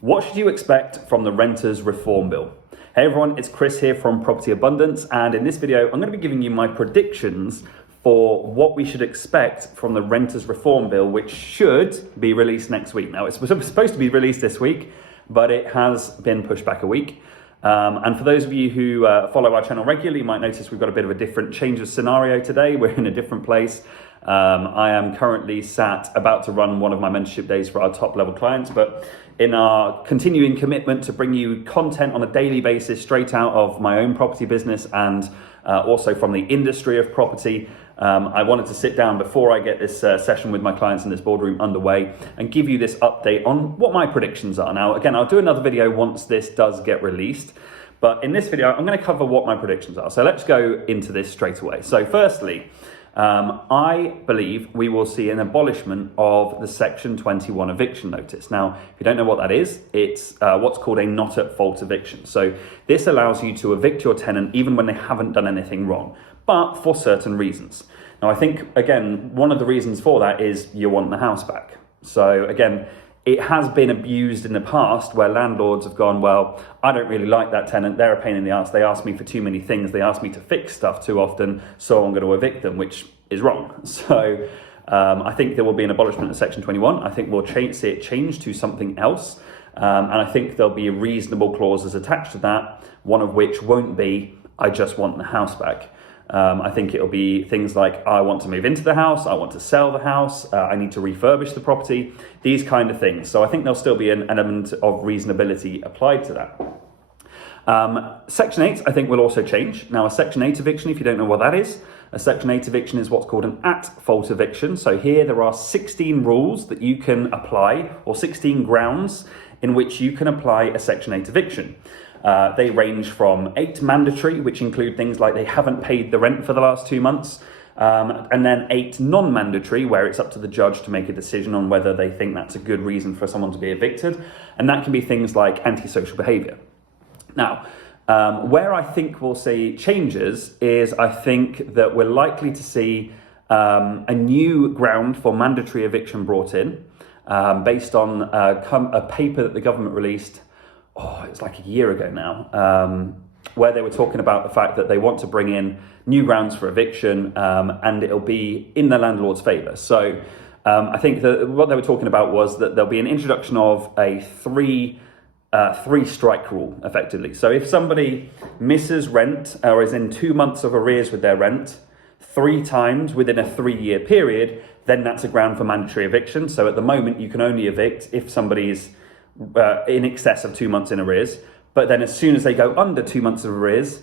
What should you expect from the Renters Reform Bill? Hey everyone, it's Chris here from Property Abundance, and in this video I'm going to be giving you my predictions for what we should expect from the Renters Reform Bill, which should be released next week. Now, it's supposed to be released this week, but it has been pushed back a week. And for those of you who follow our channel regularly, you might notice we've got a bit of a different change of scenario today. We're in a different place. I am currently about to run one of my mentorship days for our top level clients, but in our continuing commitment to bring you content on a daily basis straight out of my own property business and also from the industry of property, I wanted to sit down before I get this session with my clients in this boardroom underway and give you this update on what my predictions are. Now, again, I'll do another video once this does get released, but in this video, I'm going to cover what my predictions are. So let's go into this straight away. So firstly, I believe we will see an abolishment of the Section 21 eviction notice. Now, if you don't know what that is, it's what's called a not at fault eviction. So this allows you to evict your tenant even when they haven't done anything wrong, but for certain reasons. Now, I think, again, one of the reasons for that is you want the house back. So again, it has been abused in the past where landlords have gone, well, I don't really like that tenant. They're a pain in the ass. They ask me for too many things. They ask me to fix stuff too often, so I'm going to evict them, which is wrong. So I think there will be an abolishment of Section 21. I think we'll see it change to something else. And I think there'll be reasonable clauses attached to that, one of which won't be, I just want the house back. I think it'll be things like, I want to move into the house, I want to sell the house, I need to refurbish the property, these kind of things. So I think there'll still be an element of reasonability applied to that. Section 8, I think, will also change. Now, a Section 8 eviction, if you don't know what that is, a Section 8 eviction is what's called an at-fault eviction. So here there are 16 rules that you can apply, or 16 grounds in which you can apply a Section 8 eviction. They range from 8 mandatory, which include things like they haven't paid the rent for the last 2 months, and then 8 non-mandatory, where it's up to the judge to make a decision on whether they think that's a good reason for someone to be evicted. And that can be things like antisocial behaviour. Now, where I think we'll see changes is I think that we're likely to see a new ground for mandatory eviction brought in based on a paper that the government released, it's like a year ago now, where they were talking about the fact that they want to bring in new grounds for eviction and it'll be in the landlord's favour. So I think that what they were talking about was that there'll be an introduction of a three strike rule, effectively. So if somebody misses rent or is in 2 months of arrears with their rent 3 times within a 3-year period, then that's a ground for mandatory eviction. So at the moment, you can only evict if somebody's in excess of 2 months in arrears, but then as soon as they go under 2 months of arrears,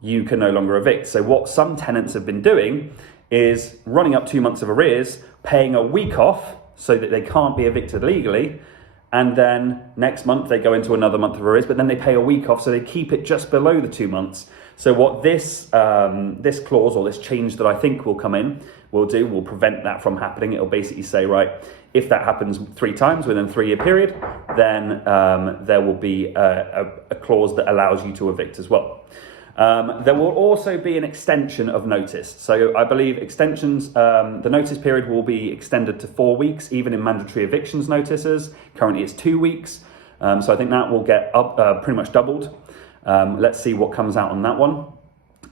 you can no longer evict. So what some tenants have been doing is running up 2 months of arrears, paying a week off so that they can't be evicted legally, and then next month they go into another month of arrears, but then they pay a week off, so they keep it just below the 2 months. So what this clause or this change that I think will come in will prevent that from happening. It'll basically say, right, if that happens 3 times within a 3-year period, then there will be a clause that allows you to evict as well. There will also be an extension of notice. So I believe extensions, the notice period will be extended to 4 weeks, even in mandatory evictions notices. Currently it's 2 weeks. So I think that will get up pretty much doubled. Let's see what comes out on that one.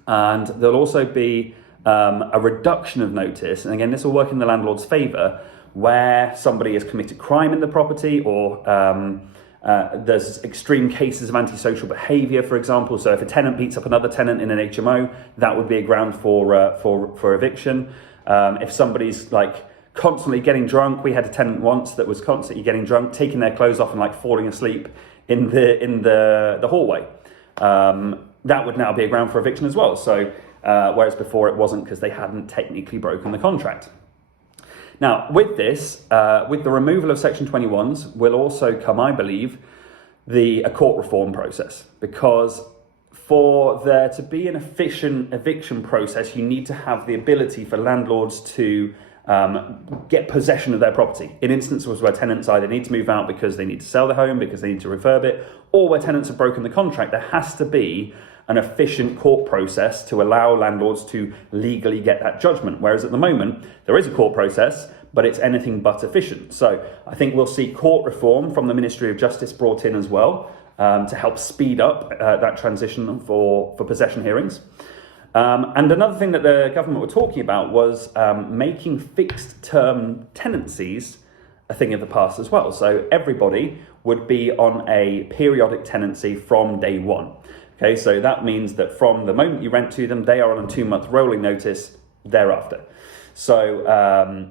And there'll also be a reduction of notice. And again, this will work in the landlord's favour where somebody has committed crime in the property or there's extreme cases of antisocial behaviour, for example. So if a tenant beats up another tenant in an HMO, that would be a ground for eviction. If somebody's like constantly getting drunk, we had a tenant once that was constantly getting drunk, taking their clothes off and like falling asleep in the hallway. That would now be a ground for eviction as well. So whereas before it wasn't because they hadn't technically broken the contract. Now, with this, with the removal of Section 21s, will also come, I believe, a court reform process. Because for there to be an efficient eviction process, you need to have the ability for landlords to get possession of their property. In instances where tenants either need to move out because they need to sell their home, because they need to refurb it, or where tenants have broken the contract, there has to be an efficient court process to allow landlords to legally get that judgment. Whereas at the moment, there is a court process, but it's anything but efficient. So I think we'll see court reform from the Ministry of Justice brought in as well to help speed up that transition for possession hearings. And another thing that the government were talking about was making fixed term tenancies a thing of the past as well. So everybody would be on a periodic tenancy from day one. Okay, so that means that from the moment you rent to them, they are on a 2-month rolling notice thereafter. So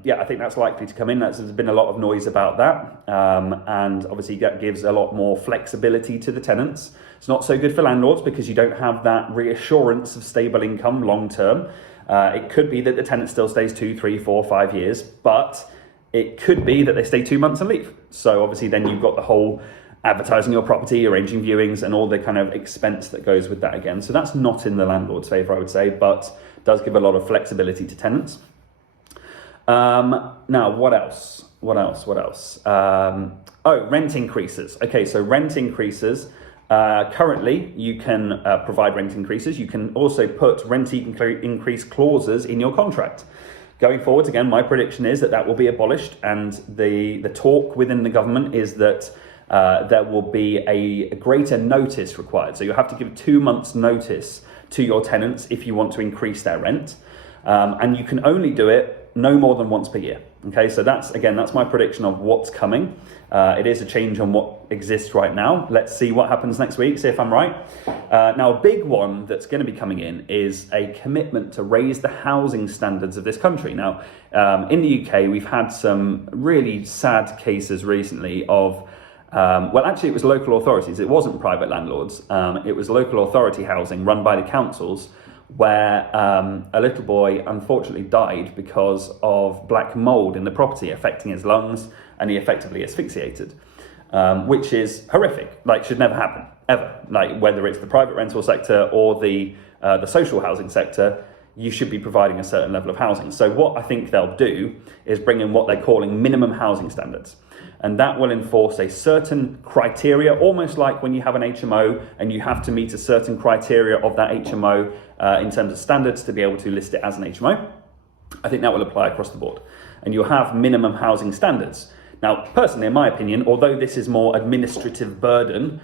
yeah, I think that's likely to come in. There's been a lot of noise about that. And obviously that gives a lot more flexibility to the tenants. It's not so good for landlords because you don't have that reassurance of stable income long term. It could be that the tenant still stays 2, 3, 4, 5 years, but it could be that they stay 2 months and leave. So obviously then you've got the whole advertising your property, arranging viewings, and all the kind of expense that goes with that again. So that's not in the landlord's favour, I would say, but does give a lot of flexibility to tenants. Now, what else? Rent increases. Okay, so rent increases. Currently, you can provide rent increases. You can also put rent increase clauses in your contract. Going forward, again, my prediction is that that will be abolished, and the talk within the government is that there will be a greater notice required. So you have to give 2 months notice to your tenants if you want to increase their rent. And you can only do it no more than once per year. Okay, so that's my prediction of what's coming. It is a change on what exists right now. Let's see what happens next week, see if I'm right. Now, a big one that's going to be coming in is a commitment to raise the housing standards of this country. Now, in the UK, we've had some really sad cases recently of well, actually, it was local authorities. It wasn't private landlords. It was local authority housing run by the councils, where a little boy unfortunately died because of black mold in the property affecting his lungs, and he effectively asphyxiated, which is horrific. Like, should never happen, ever. Like, whether it's the private rental sector or the social housing sector, you should be providing a certain level of housing. So what I think they'll do is bring in what they're calling minimum housing standards. And that will enforce a certain criteria, almost like when you have an HMO and you have to meet a certain criteria of that HMO in terms of standards to be able to list it as an HMO. I think that will apply across the board. And you'll have minimum housing standards. Now, personally, in my opinion, although this is more administrative burden,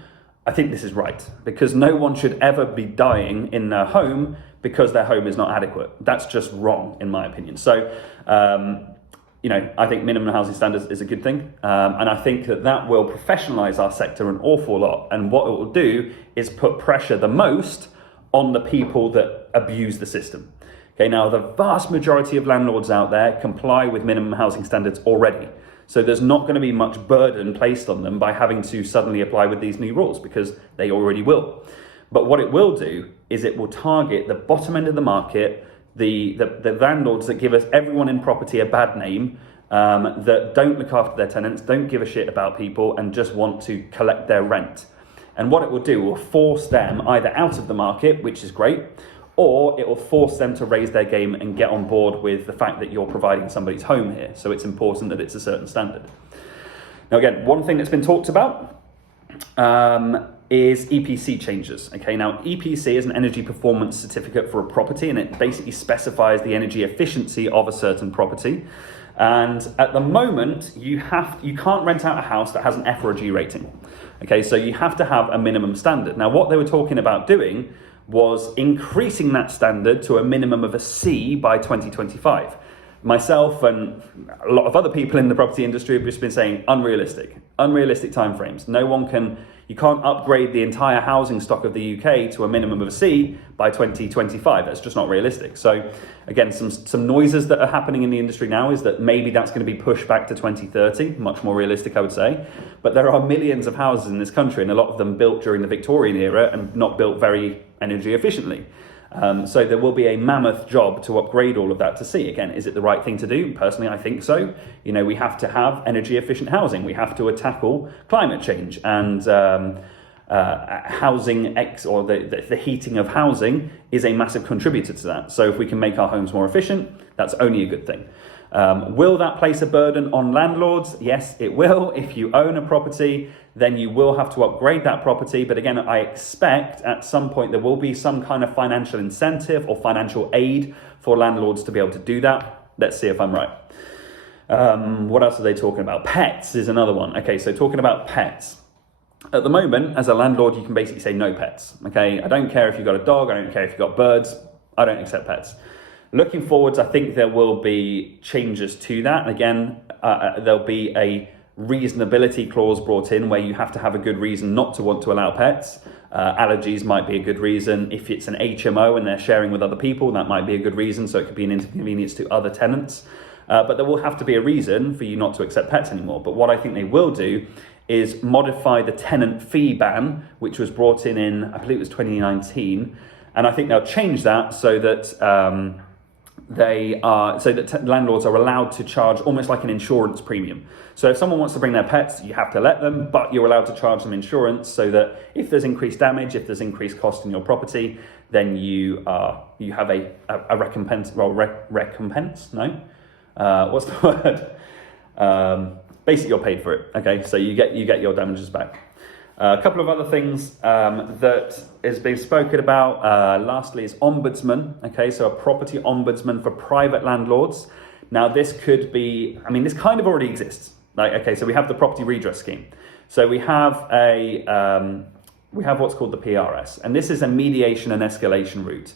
I think this is right, because no one should ever be dying in their home because their home is not adequate. That's just wrong, in my opinion. So, I think minimum housing standards is a good thing. And I think that will professionalize our sector an awful lot. And what it will do is put pressure the most on the people that abuse the system. Okay, now the vast majority of landlords out there comply with minimum housing standards already. So there's not going to be much burden placed on them by having to suddenly apply with these new rules, because they already will. But what it will do is it will target the bottom end of the market, the landlords that give us everyone in property a bad name, that don't look after their tenants, don't give a shit about people, and just want to collect their rent. And what it will do will force them either out of the market, which is great, or it will force them to raise their game and get on board with the fact that you're providing somebody's home here. So it's important that it's a certain standard. Now, again, one thing that's been talked about is EPC changes. Okay, now EPC is an energy performance certificate for a property, and it basically specifies the energy efficiency of a certain property. And at the moment, you can't rent out a house that has an F or a G rating. Okay, so you have to have a minimum standard. Now, what they were talking about doing was increasing that standard to a minimum of a C by 2025. Myself and a lot of other people in the property industry have just been saying unrealistic timeframes. You can't upgrade the entire housing stock of the UK to a minimum of a C by 2025. That's just not realistic. So again, some noises that are happening in the industry now is that maybe that's going to be pushed back to 2030, much more realistic, I would say. But there are millions of houses in this country, and a lot of them built during the Victorian era and not built very energy efficiently. So there will be a mammoth job to upgrade all of that to see. Again, is it the right thing to do? Personally, I think so. We have to have energy efficient housing. We have to tackle climate change, and housing or the heating of housing is a massive contributor to that. So if we can make our homes more efficient, that's only a good thing. Will that place a burden on landlords? Yes, it will. If you own a property, then you will have to upgrade that property. But again, I expect at some point there will be some kind of financial incentive or financial aid for landlords to be able to do that. Let's see if I'm right. What else are they talking about? Pets is another one. Okay, so talking about pets. At the moment, as a landlord, you can basically say no pets. Okay, I don't care if you've got a dog, I don't care if you've got birds, I don't accept pets. Looking forwards, I think there will be changes to that. Again, there'll be a reasonability clause brought in where you have to have a good reason not to want to allow pets. Allergies might be a good reason. If it's an HMO and they're sharing with other people, that might be a good reason. So it could be an inconvenience to other tenants. But there will have to be a reason for you not to accept pets anymore. But what I think they will do is modify the tenant fee ban, which was brought in, I believe it was 2019. And I think they'll change that so that landlords are allowed to charge almost like an insurance premium. So if someone wants to bring their pets, you have to let them, but you're allowed to charge them insurance so that if there's increased damage, if there's increased cost in your property, then you have a recompense. Well, recompense? No, what's the word? Basically, you're paid for it. Okay, so you get your damages back. A couple of other things that is being spoken about. Lastly is ombudsman. Okay, so a property ombudsman for private landlords. Now this could be, this kind of already exists. Okay, so we have the property redress scheme. So we have what's called the PRS, and this is a mediation and escalation route.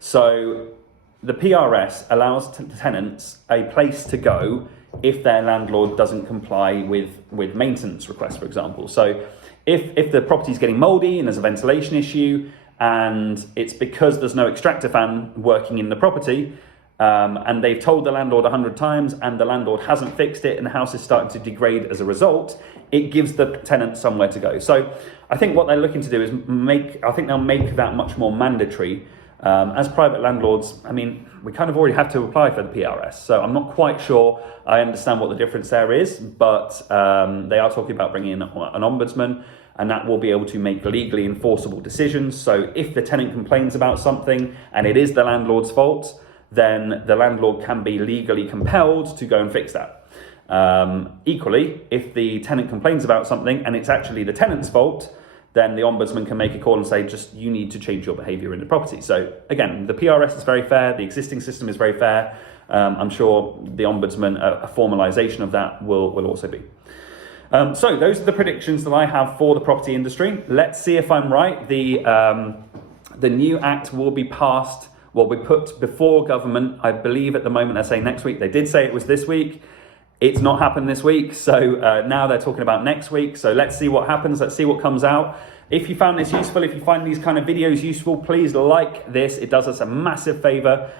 So the PRS allows tenants a place to go if their landlord doesn't comply with maintenance requests, for example. So if the property is getting mouldy and there's a ventilation issue and it's because there's no extractor fan working in the property, and they've told the landlord 100 times and the landlord hasn't fixed it and the house is starting to degrade as a result, it gives the tenant somewhere to go. So I think what they're looking to do is they'll make that much more mandatory. As private landlords, we kind of already have to apply for the PRS, so I'm not quite sure I understand what the difference there is, but they are talking about bringing in an ombudsman, and that will be able to make legally enforceable decisions. So if the tenant complains about something and it is the landlord's fault, then the landlord can be legally compelled to go and fix that. Equally, if the tenant complains about something and it's actually the tenant's fault, then the ombudsman can make a call and say, you need to change your behaviour in the property. So again, the PRS is very fair. The existing system is very fair. I'm sure the ombudsman, a formalisation of that will also be. So those are the predictions that I have for the property industry. Let's see if I'm right. The new act will be passed, will be put before government. I believe at the moment they're saying next week. They did say it was this week. It's not happened this week, so now they're talking about next week. So let's see what happens. Let's see what comes out. If you found this useful, if you find these kind of videos useful, please like this. It does us a massive favor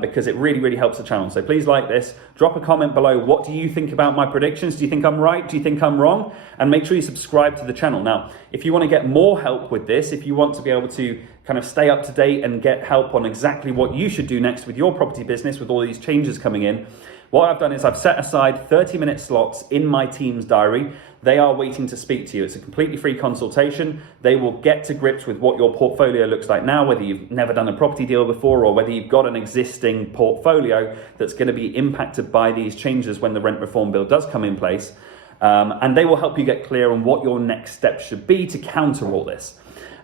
because it really, really helps the channel. So please like this. Drop a comment below. What do you think about my predictions? Do you think I'm right? Do you think I'm wrong? And make sure you subscribe to the channel. Now, if you want to get more help with this, if you want to be able to kind of stay up to date and get help on exactly what you should do next with your property business with all these changes coming in, what I've done is I've set aside 30-minute slots in my team's diary. They are waiting to speak to you. It's a completely free consultation. They will get to grips with what your portfolio looks like now, whether you've never done a property deal before or whether you've got an existing portfolio that's going to be impacted by these changes when the rent reform bill does come in place. And they will help you get clear on what your next steps should be to counter all this.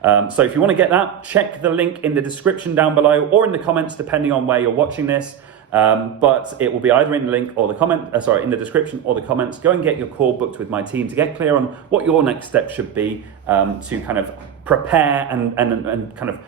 So if you want to get that, check the link in the description down below or in the comments, depending on where you're watching this. But it will be either in the link or in the description or the comments. Go and get your call booked with my team to get clear on what your next step should be to kind of prepare and kind of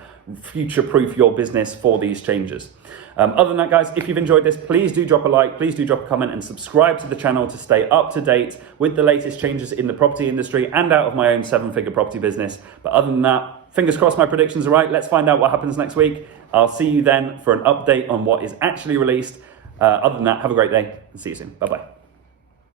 future-proof your business for these changes. Other than that, guys, if you've enjoyed this, please do drop a like, please do drop a comment and subscribe to the channel to stay up to date with the latest changes in the property industry and out of my own 7-figure property business. But other than that, fingers crossed my predictions are right. Let's find out what happens next week. I'll see you then for an update on what is actually released. Other than that, have a great day and see you soon. Bye-bye.